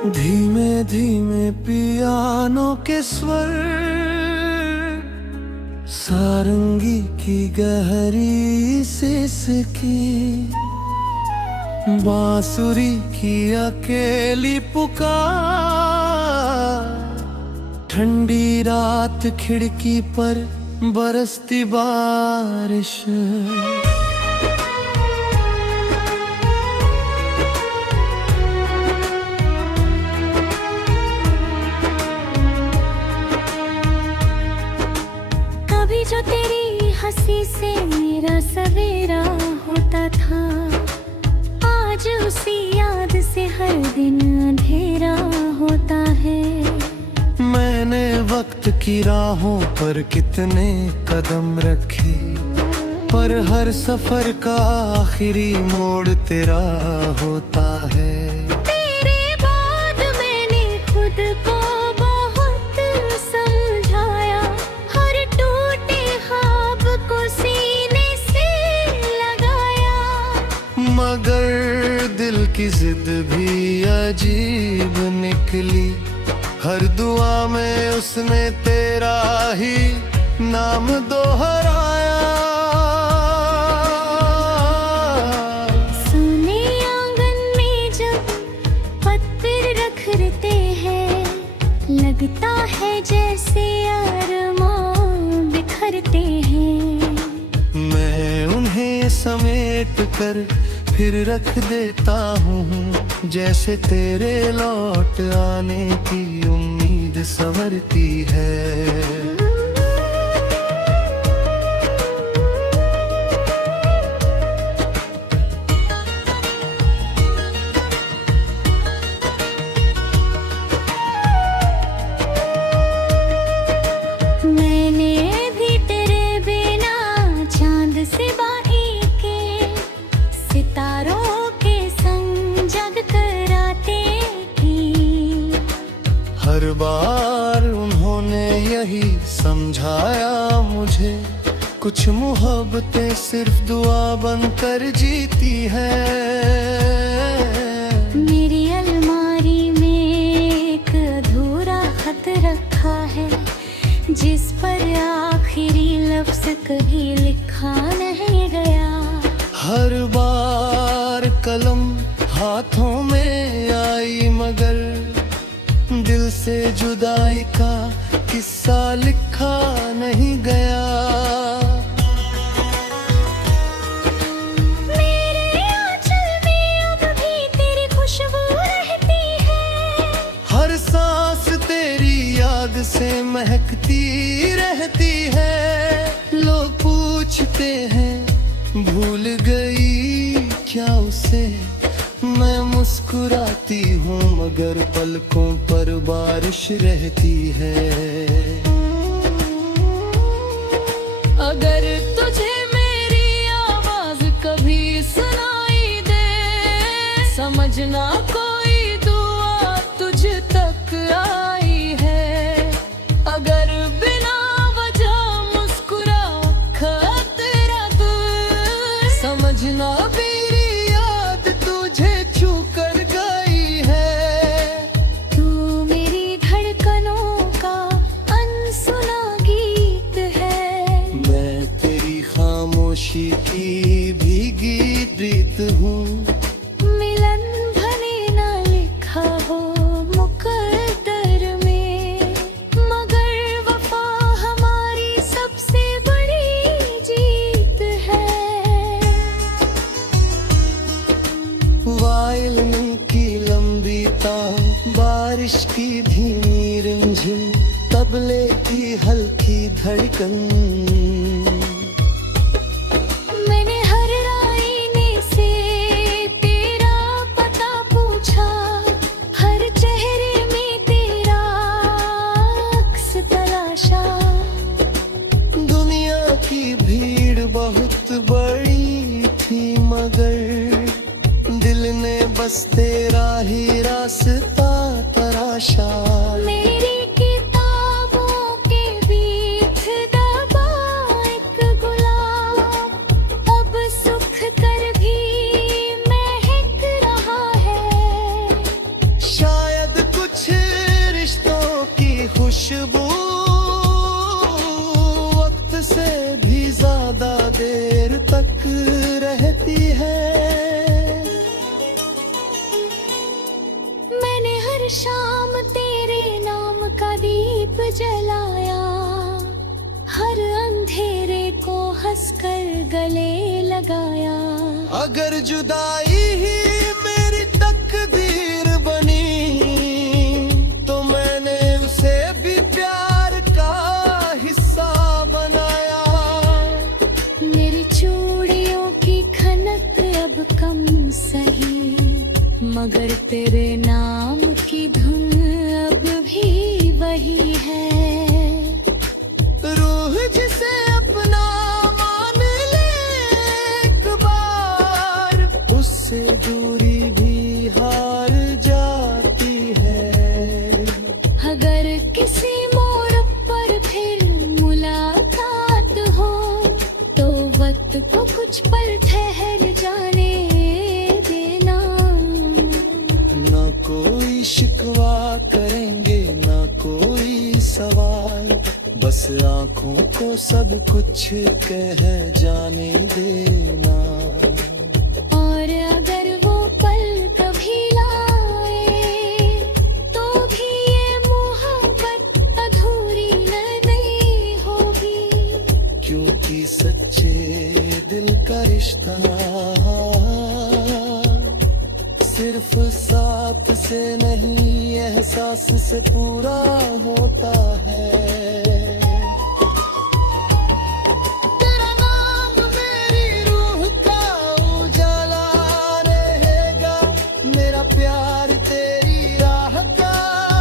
धीमे धीमे पियानो के स्वर, सारंगी की गहरी सिसकी, बांसुरी की अकेली पुकार, ठंडी रात खिड़की पर बरसती बारिश। कभी जो तेरी हंसी से मेरा सवेरा होता था, आज उसी याद से हर दिन अंधेरा होता है। मैंने वक्त की राहों पर कितने कदम रखे, पर हर सफर का आखिरी मोड़ तेरा होता है। तेरे बाद मैंने खुद को बहुत समझाया, हर टूटे ख्वाब को सीने से लगाया। मगर दिल की जिद भी अजीब निकली, हर दुआ में उसने तेरा ही नाम दोहराया। सोने आंगन में जब पत्थर रखते हैं, लगता है जैसे अरमान बिखरते हैं। मैं उन्हें समेट कर फिर रख देता हूँ, जैसे तेरे लौट आने की उम्मीद संवरती है। मैंने भी तेरे बिना चांद से बाही के, सितारों के संग जग कराते की। हर बार उन्होंने यही समझाया मुझे, कुछ मोहब्बतें सिर्फ दुआ बनकर जीती है। मेरी अलमारी में एक अधूरा खत रखा है, जिस पर आखिरी लफ्ज कभी लिखा नहीं गया। हर बार कलम हाथों में आई, मगर दिल से जुदाई का किस्सा लिखा नहीं गया। मेरे आंचल में अब भी तेरी खुशबू रहती है, हर सांस तेरी याद से महकती रहती है। लोग पूछते हैं भूल गई क्या उसे, मैं मुस्कुराती हूँ मगर पलकों पर बारिश रहती है। अगर तुझे मेरी आवाज कभी सुनाई दे, समझना कोई दुआ तुझ तक आई है। अगर बिना वजह मुस्कुरा खतरा तू, समझना मेरी याद तुझे छू कर गई है। तू मेरी धड़कनों का अनसुना गीत है, मैं तेरी खामोशी की भीगी प्रीत हूँ। मिलन भले ना लिखा हो मुकद्दर में, मगर वफा हमारी सबसे बड़ी जीत है। वायलिन की लंबी तार, बारिश की धीमी रिमझिम, तबले की हल्की धड़कन। मैंने हर आईने से तेरा पता पूछा, हर चेहरे में तेरा अक्स तलाशा। दुनिया की भीड़ बहुत बड़ी थी, मगर दिल ने बस तेरा ही रास्ता तराशा। मेरी किताबों के बीच दबा एक गुलाब, अब सुख कर भी महक रहा है। शायद अगर जुदाई ही मेरी तकदीर बनी तो मैंने उसे भी प्यार का हिस्सा बनाया। मेरी चूड़ियों की खनक अब कम सही, मगर तेरे नाम की धुन अब भी वही है। रूह जिसे अपना मान ले एक बार, उससे दूरी भी हार जाती है। अगर किसी मोड़ पर फिर मुलाकात हो तो वक्त को कुछ पल ठहर जाने देना। ना कोई शिकवा करेंगे ना कोई सवाल, बस आँखों को सब कुछ कह जाने देना। और अगर वो पल कभी लाए तो भी ये मोहब्बत अधूरी नहीं होगी, क्योंकि सच्चे दिल का रिश्ता सिर्फ साथ से नहीं एहसास से पूरा होता है। तेरा नाम मेरी रूह का उजाला रहेगा, मेरा प्यार तेरी राह का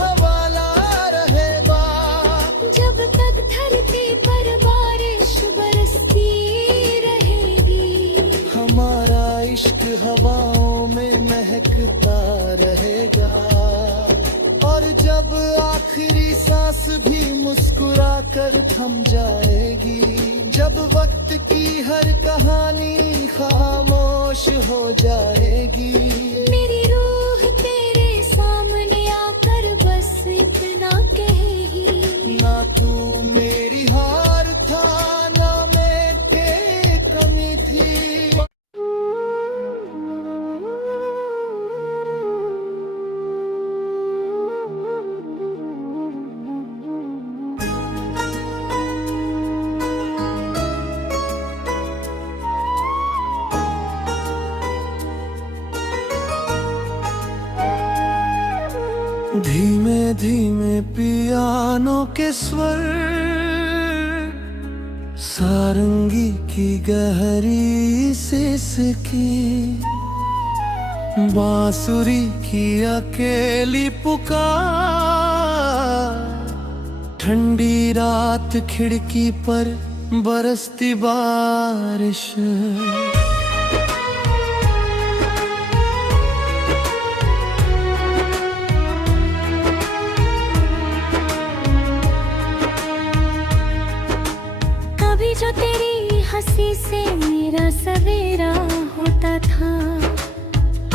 हवाला रहेगा। जब तक धरती पर बारिश बरसती रहेगी, हमारा इश्क हवाओं में महकता रहेगा। और जब आखिरी सांस भी मुस्कुरा कर थम जाएगी, जब वक्त की हर कहानी खामोश हो जाएगी, मेरी रूह तेरे सामने आकर बस इतना कहेगी। ना तू मेरी हार था ना मैं तेरी कमी थी। धीमे धीमे पियानो के स्वर, सारंगी की गहरी सिसकी, बांसुरी की अकेली पुकार, ठंडी रात खिड़की पर बरसती बारिश। कभी जो तेरी हंसी से मेरा सवेरा होता था,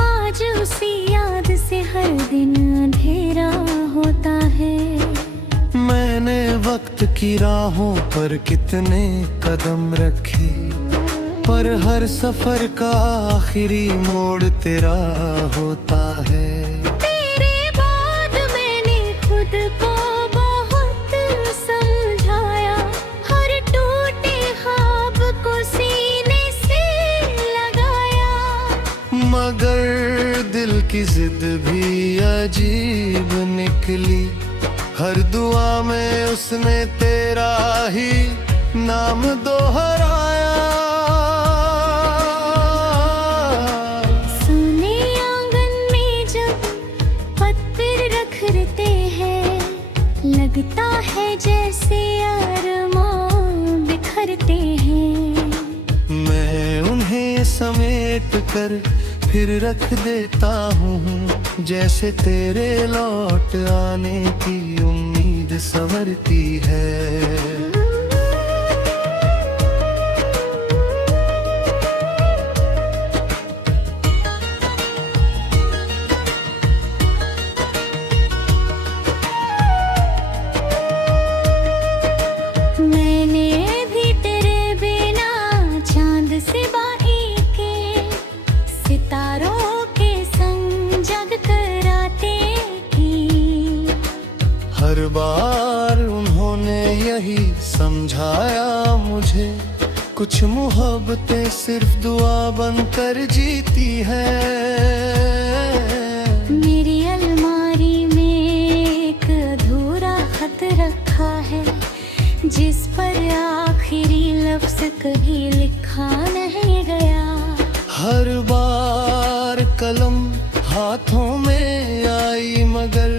आज उसी याद से हर दिन अंधेरा होता है। मैंने वक्त की राहों पर कितने कदम रखे, पर हर सफर का आखिरी मोड़ तेरा होता है। तेरे बाद मैंने खुद को बहुत समझाया, हर टूटे ख्वाब को सीने से लगाया। मगर दिल की जिद भी अजीब निकली, हर दुआ में उसने तेरा ही नाम दोहराया। सोने आंगन में जब पत्थर रखते हैं, लगता है जैसे अरमान बिखरते हैं। मैं उन्हें समेट कर फिर रख देता हूँ, जैसे तेरे लौट आने की उम्मीद संवरती है। मैंने भी तेरे बिना चांद से बाई के सितारों के संग जग कराते की। हर बार उन्होंने यही मोहब्बतें सिर्फ दुआ बनकर जीती है। मेरी अलमारी में एक अधूरा खत रखा है, जिस पर आखिरी लफ्ज कभी लिखा नहीं गया। हर बार कलम हाथों में आई मगर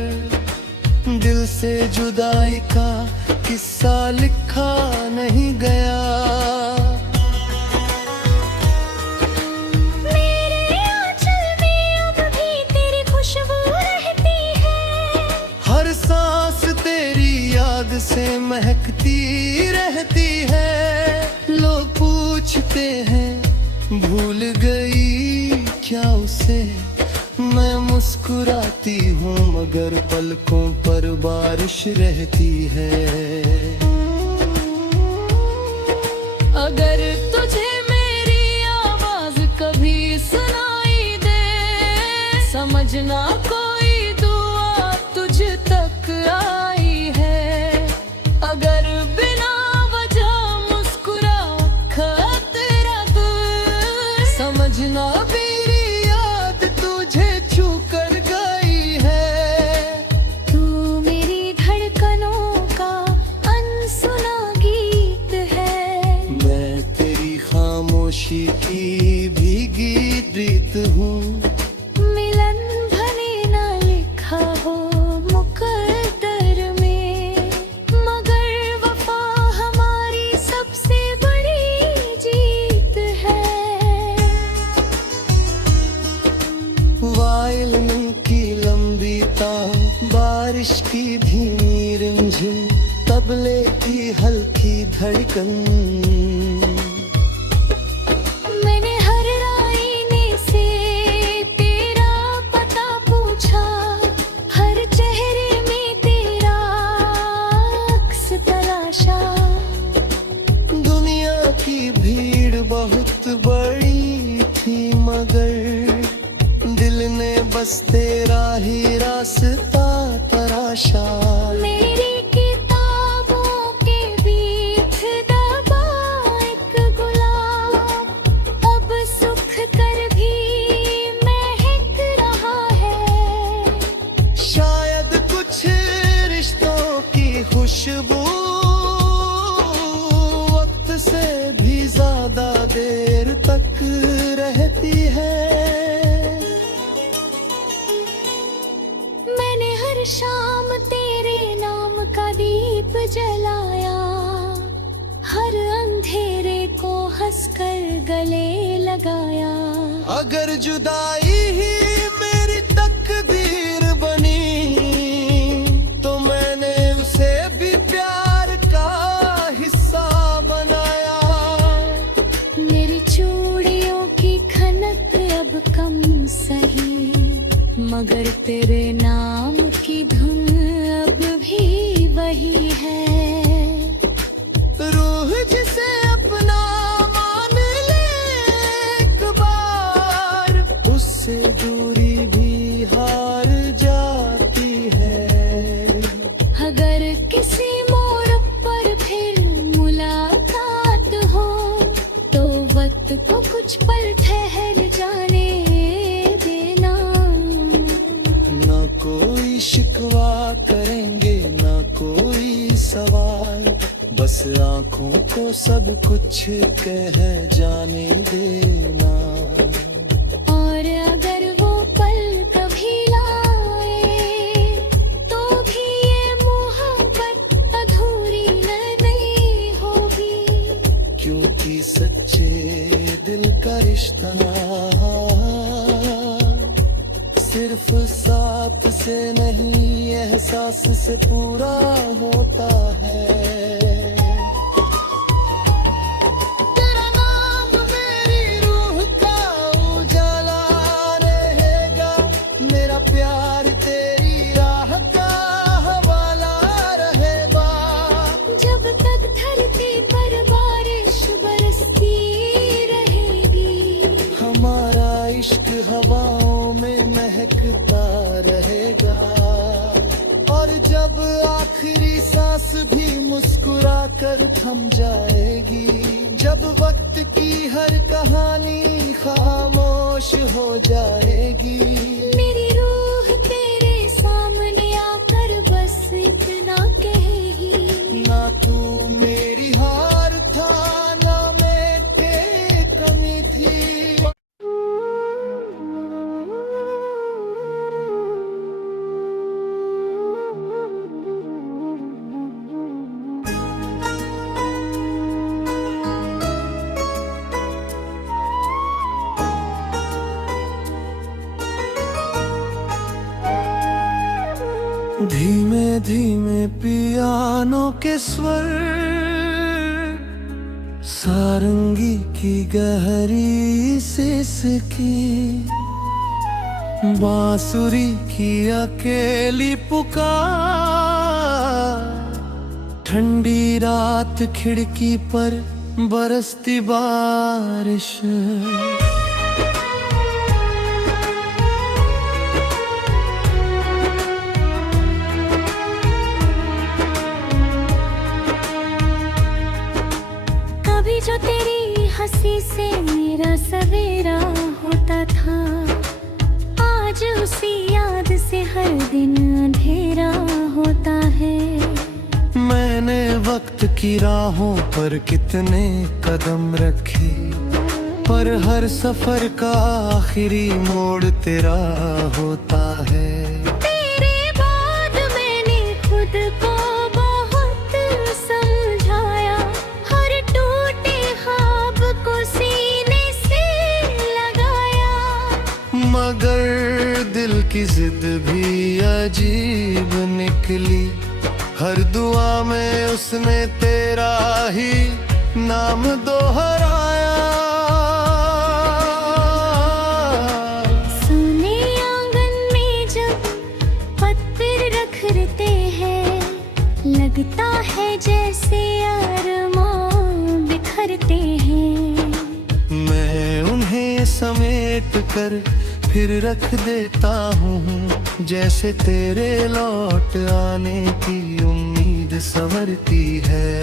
दिल से जुदाई का किस्सा लिखा नहीं गया। मेरे आंचल में अब भी तेरी खुशबू रहती है, हर सांस तेरी याद से महकती रहती है। लोग पूछते हैं भूल गई क्या उसे, मैं मुस्कुराती हूँ मगर पलकों पर बारिश रहती है। अगर तुझे मेरी आवाज कभी सुनाई दे, समझना कोई दुआ तुझ तक आई है। अगर बिना वजह मुस्कुरा तेरा दिल, समझना मेरी याद तुझे छू कर गई है। तू मेरी धड़कनों का अनसुना गीत है, मैं तेरी खामोशी की भीगी प्रीत हूँ। मिलन भले ना लिखा हो मुकद्दर में, मगर वफा हमारी सबसे बड़ी जीत है। वायलिन की लंबी तार, बारिश की धीमी रिमझिम, तबले की हल्की धड़कन। मैंने हर आईने से तेरा पता पूछा, हर चेहरे में तेरा अक्स तलाशा। दुनिया की भीड़ बहुत बड़ी थी मगर दिल ने बस तेरा ही रास्ता तराशा। मेरी किताबों के बीच दबा एक गुलाब, अब सुख कर भी महक रहा है। शायद कुछ रिश्तों की खुशबू वक्त से भी ज्यादा देर तक रहती है। मैंने हर शाम तेरे नाम का दीप जलाया, हर अंधेरे को हंसकर गले लगाया। अगर जुदाई ही मेरी तकदीर बनी, तो मैंने उसे भी प्यार का हिस्सा बनाया। मेरी चूड़ियों की खनक अब कम सही, मगर तेरे नाम की धुन अब भी वही है। रूह जिसे अपना मान ले एक बार, उससे दूरी भी हार जाती है। अगर किसी मोड़ पर फिर मुलाकात हो, तो वक्त को कुछ पल ठहर जाने देना। ना कोई शिकवा करेंगे ना कोई सवाल, बस आंखों को सब कुछ कह जाने देना। और अगर वो पल कभी लाए, तो भी ये मोहब्बत अधूरी नहीं होगी। क्योंकि सच्चे दिल का रिश्ता सिर्फ साथ से नहीं एहसास से पूरा होता है। तेरा नाम मेरी रूह का उजाला रहेगा, मेरा प्यार तेरी राह का हवाला रहेगा। जब तक धरती पर बारिश बरसती रहेगी, हमारा इश्क हवाओं में महकता रहेगा। और जब आखिरी सांस भी मुस्कुरा कर थम जाएगी, जब वक्त की हर कहानी खामोश हो जाएगी, मेरी रूह तेरे सामने आकर बस इतना कहेगी, ना तू मेरी हार था ना मैं तेरी कमी थी। धीमे धीमे पियानो के स्वर सारंगी की गहरी सिसकी, बांसुरी की अकेली पुकार, ठंडी रात खिड़की पर बरसती बारिश। कभी जो तेरी हंसी से मेरा सवेरा होता था, आज उसी याद से हर दिन अंधेरा होता है। मैंने वक्त की राहों पर कितने कदम रखे, पर हर सफर का आखिरी मोड़ तेरा होता है। तेरे बाद मैंने खुद को बहुत समझाया, हर टूटे ख्वाब को सीने से लगाया, मगर दिल की जिद भी अजीब निकली, हर दुआ में उसने तेरा ही नाम दोहराया। सोने आंगन में जब पत्थर रखते हैं, लगता है जैसे अरमान बिखरते हैं। मैं उन्हें समेट कर फिर रख देता हूँ, जैसे तेरे लौट आने की उम्मीद संवरती है।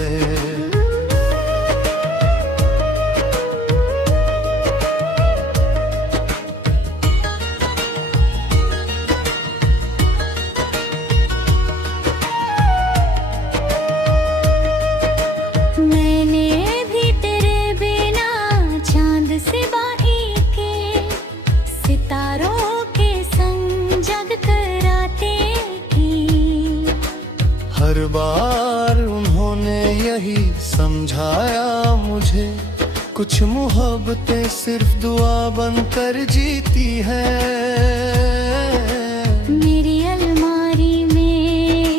मैंने भी तेरे बिना चांद से बाई के, सितारों के संग जग कराते की। हर बार उन्होंने यही समझाया मुझे, कुछ मोहब्बतें सिर्फ दुआ बनकर जीती है। मेरी अलमारी में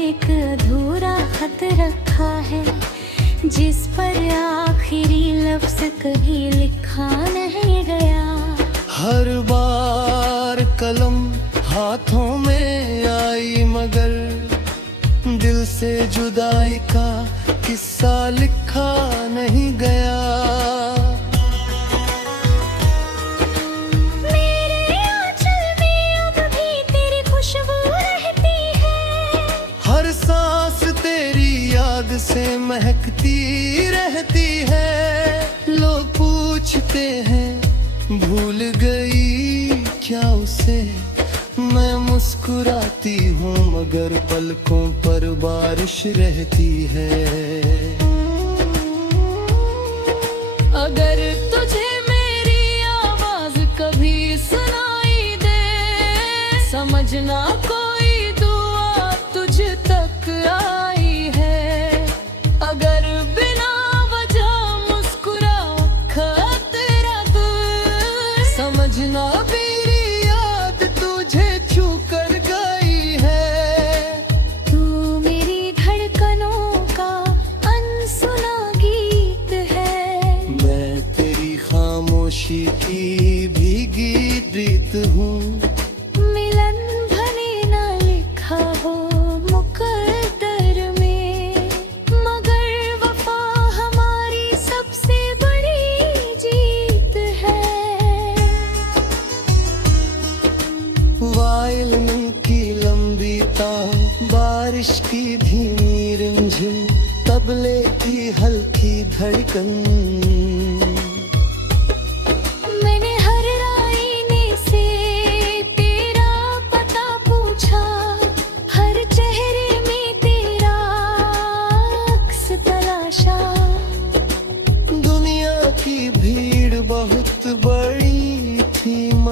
एक अधूरा खत रखा है, जिस पर आखिरी लफ्ज कभी लिखा नहीं गया। हर बार कलम हाथों में आई, मगर दिल से जुदाई का किस्सा लिखा नहीं गया। मेरे आंचल में अब भी तेरी खुशबू रहती है, हर सांस तेरी याद से महकती रहती है। लोग पूछते हैं भूल गई क्या उसे, मैं मुस्कुराती हूँ मगर पलकों पर बारिश रहती है। अगर तुझे मेरी आवाज कभी सुनाई दे, समझना कोई दुआ तुझ तक आई है। अगर बिना वजह मुस्कुरा खतरा दूर, समझना मेरी याद तुझे छू कर गई है। तू मेरी धड़कनों का अनसुना गीत है, मैं तेरी खामोशी की भीगी प्रीत हूँ। मिलन भले न लिखा हो मुकद्दर में, मगर वफा हमारी सबसे बड़ी जीत है। वायलिन की लंबी तार, बारिश की धीमी रिमझिम, तबले की हल्की धड़कन,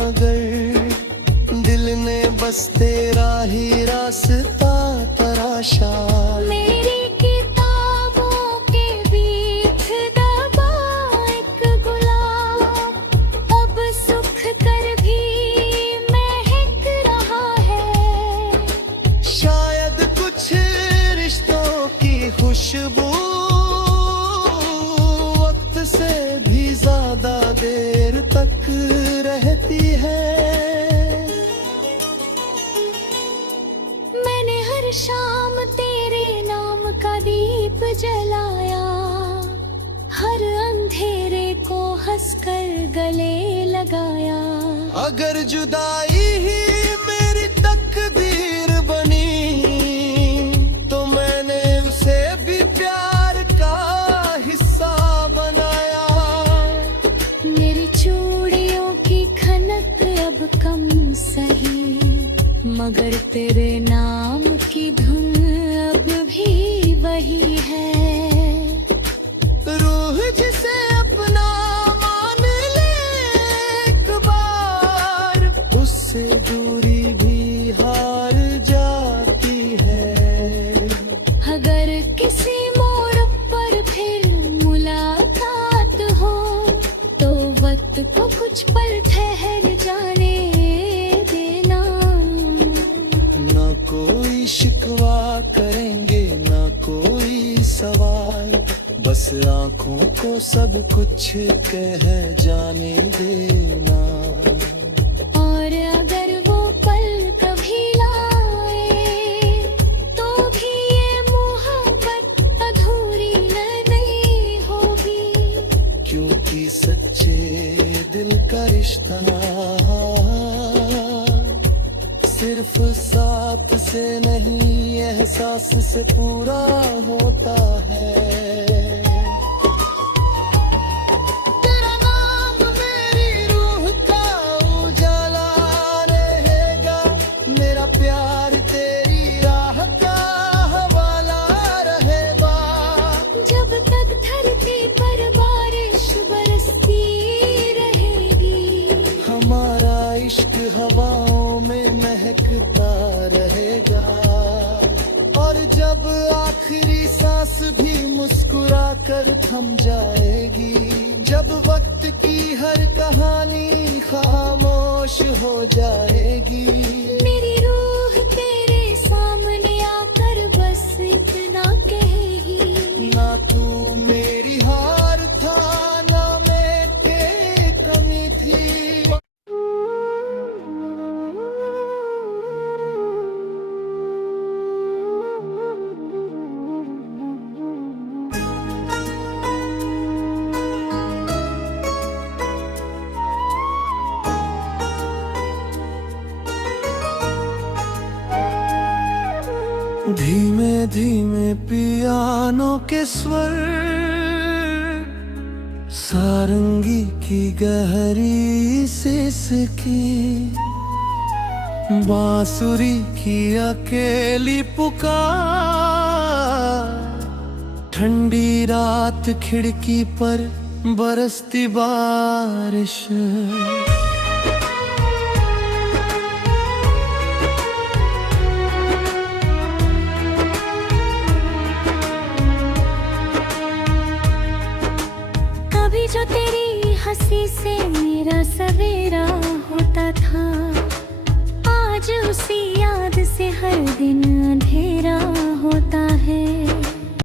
मगर दिल ने बस तेरा ही रास्ता तराशा। मेरी किताबों के बीच दबा एक गुलाब, अब सुख कर भी महक रहा है। शायद कुछ रिश्तों की खुशबू वक्त से भी ज्यादा देर तक रहती है। मैंने हर शाम तेरे नाम का दीप जलाया, हर अंधेरे को हंसकर गले लगाया। अगर जुदाई ही मेरी तकदीर बनी तो मैंने उसे भी प्यार का हिस्सा बनाया। मेरी चूड़ियों की खनक अब कम सही, मगर तेरे नाम की धुन अब भी वही है। रूह जिसे अपना मान ले एक बार, उससे दूरी भी हार जाती है। अगर किसी मोड़ पर फिर मुलाकात हो तो वक्त को कुछ पल ठहर जाने देना। ना कोई शिकवा करेंगे ना कोई सवाल, बस आंखों को सब कुछ कह जाने देना। और अगर वो पल कभी लाए तो भी ये मोहब्बत अधूरी नहीं होगी, क्योंकि सच्चे दिल का रिश्ता सिर्फ साथ से नहीं एहसास से पूरा होता है। तेरा नाम मेरी रूह का उजाला रहेगा, मेरा प्यार तेरी राह का हवाला रहेगा। जब तक धरती पर बारिश बरसती रहेगी, हमारा इश्क हवाओं में महकता रहेगा। और जब आखिरी सांस भी मुस्कुरा कर थम जाएगी, जब वक्त की हर कहानी खामोश हो जाएगी, मेरी रूह तेरे सामने आकर बस इतना कहेगी। ना तू मेरी हार था ना मेरी कमी थी। धीमे धीमे पियानो के स्वर, सारंगी की गहरी सिसकी, बांसुरी की अकेली पुकार, ठंडी रात खिड़की पर बरसती बारिश। कभी जो तेरी हंसी से मेरा सवेरा होता था, आज उसी याद से हर दिन